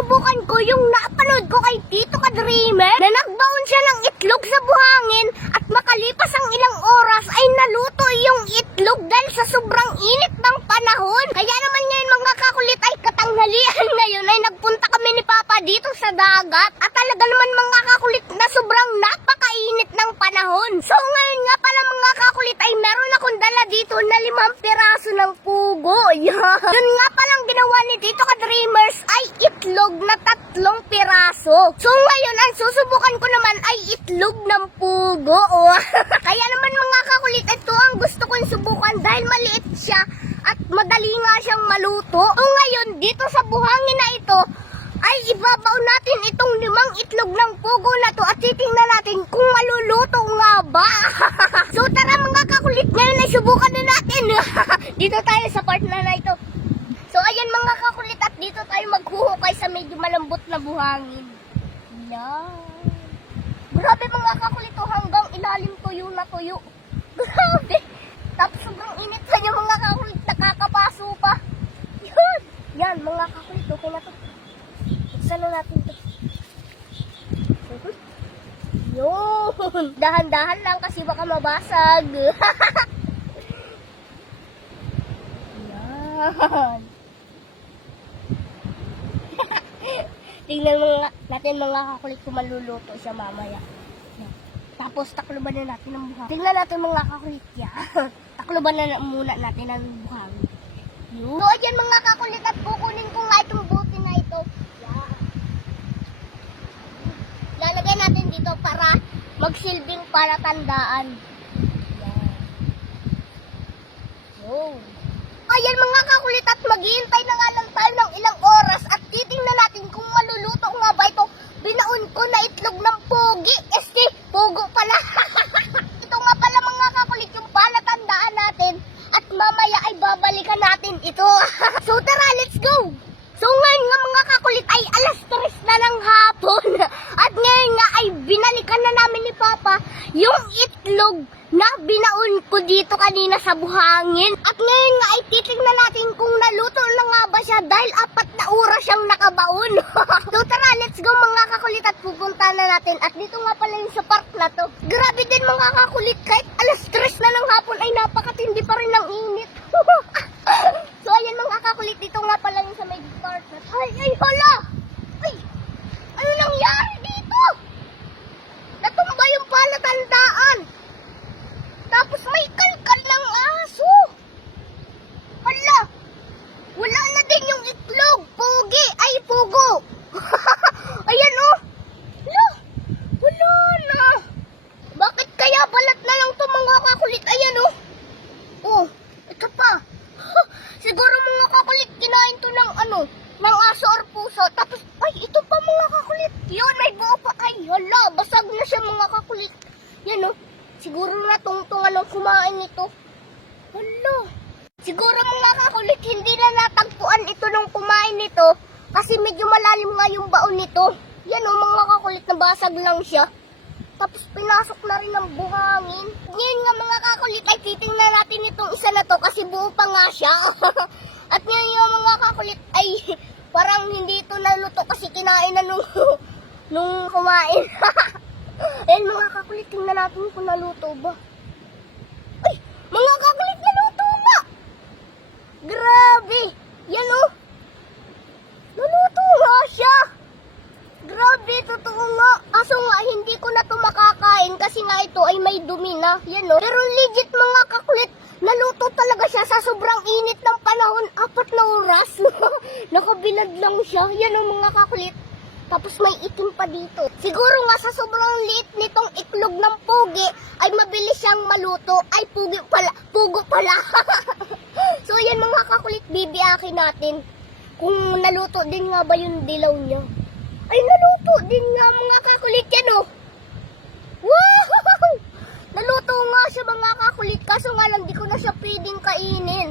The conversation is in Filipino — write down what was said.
susubukan ko yung napanood ko kay Tito Ka-Dreamer na nagbaon siya ng itlog sa buhangin at makalipas ang ilang oras ay naluto yung itlog dahil sa sobrang init ng panahon. Kaya naman ngayon mga kakulit ay katanghalian ngayon ay nagpunta kami ni Papa dito sa dagat at talaga naman mga kakulit na sobrang napakainit ng panahon. So ngayon nga pala mga kakulit ay meron akong dala dito na 5 piraso ng pugo. Yun nga palang ginawa ni Tito Ka-Dreamers ay itlog na 3 piraso. So ngayon ang susubukan ko naman ay itlog ng pugo. Kaya naman mga kakulit, ito ang gusto kong subukan dahil maliit siya at madali nga siyang maluto. So ngayon dito sa buhangin na ito ay ibabaw natin itong 5 itlog ng pugo na to at titingnan natin kung maluluto nga ba. So tara mga kakulit, ngayon ay subukan na natin. Dito tayo sa part na ito. So ayan mga kakulit, at dito tayo maghuhukay sa medyo malambot na buhangin. Yan. Grabe mga kakulit, hanggang ilalim tuyo na tuyo. Grabe. Tapos sobrang init sa inyo mga kakulit, nakakapaso pa. Yun. Yan mga kakulit, okay na to. Buksan na natin to. Yun. Dahan-dahan lang kasi baka mabasag. Yan. Tingnan natin mga kakulit kung maluluto siya mamaya. Yan. Tapos takloban na natin ang buhangin. Tingnan natin mga kakulit yan. Takloban na muna natin ang buhangin. Yun. So ayan mga kakulit, at kukunin ko nga itong bote na ito. Yan. Lalagay natin dito para magsilbing palatandaan. Yan. Yun. Ayan mga kakulit, at maghihintay na nga lang tayo ng ilang oras at titingnan natin kung maluluto nga ba ito. Binaon ko na itlog ng pogi. Pugo pala. Ito nga pala mga kakulit yung palatandaan natin at mamaya ay babalikan natin ito. So tara, let's go! So ngayon nga mga kakulit ay alas 3 na ng hapon. At ngayon nga ay binalikan na namin ni Papa yung itlog na binaon ko dito kanina sa buhangin. At ngayon nga ay titignan natin kung naluto na nga ba siya dahil 4 na oras siyang nakabaon. So tara, let's go mga kakulit, at pupunta na natin. At dito nga pala yung sa park na to. Grabe din mga kakulit, kahit alas 3 na ng hapon ay napakatindi pa rin ng init. So ayan mga kakulit, dito nga pala yung sa may park na to. Ay, hala! Ay, ano nangyari dito? Natumba yung palatandaan. Tapos may kalkal ng aso. Hala! Wala na din yung itlog. Pugi! Ay, pugo! Ayan oh! Hala! Wala na! Bakit kaya balat na lang to mga kakulit? Ayan oh! Oh, ito pa! Siguro mga kakulit, kinain to ng ng aso or puso. Tapos, ay, ito pa mga kakulit. Yun, may buo pa. Ay, hala! Basag na siya mga kakulit. Yan oh! Siguro natungtong kumain nito. Hala. Siguro mga kakulit, hindi na natagpuan ito nung kumain nito. Kasi medyo malalim nga yung baon nito. Yan o mga kakulit, nabasag lang siya. Tapos pinasok na rin ng buhangin. Ngayon nga mga kakulit ay titingnan natin itong isa na to kasi buo pa nga siya. At ngayon nga mga kakulit ay parang hindi ito naluto kasi kinain na nung kumain. Ayan mga kakulit, tingnan natin kung naluto ba. Ay, mga kakulit, naluto ba? Grabe. Yan o. Naluto nga siya. Grabe, totoo nga. Kaso nga, hindi ko na ito makakain kasi nga ito ay may dumi na. Yan o. Pero legit mga kakulit, naluto talaga siya sa sobrang init ng panahon. 4 na oras. Nakabilad lang siya. Yan o mga kakulit. Tapos may itim pa dito. Siguro nga sa sobrang liit nitong itlog ng pugi ay mabilis siyang maluto. Ay, pugo pala. So yan mga kakulit, bibiyakin natin kung naluto din nga ba yung dilaw niya. Ay, naluto din nga mga kakulit yan oh. Wow! Naluto nga siya mga kakulit, kaso nga lang di ko na siya pwedeng kainin.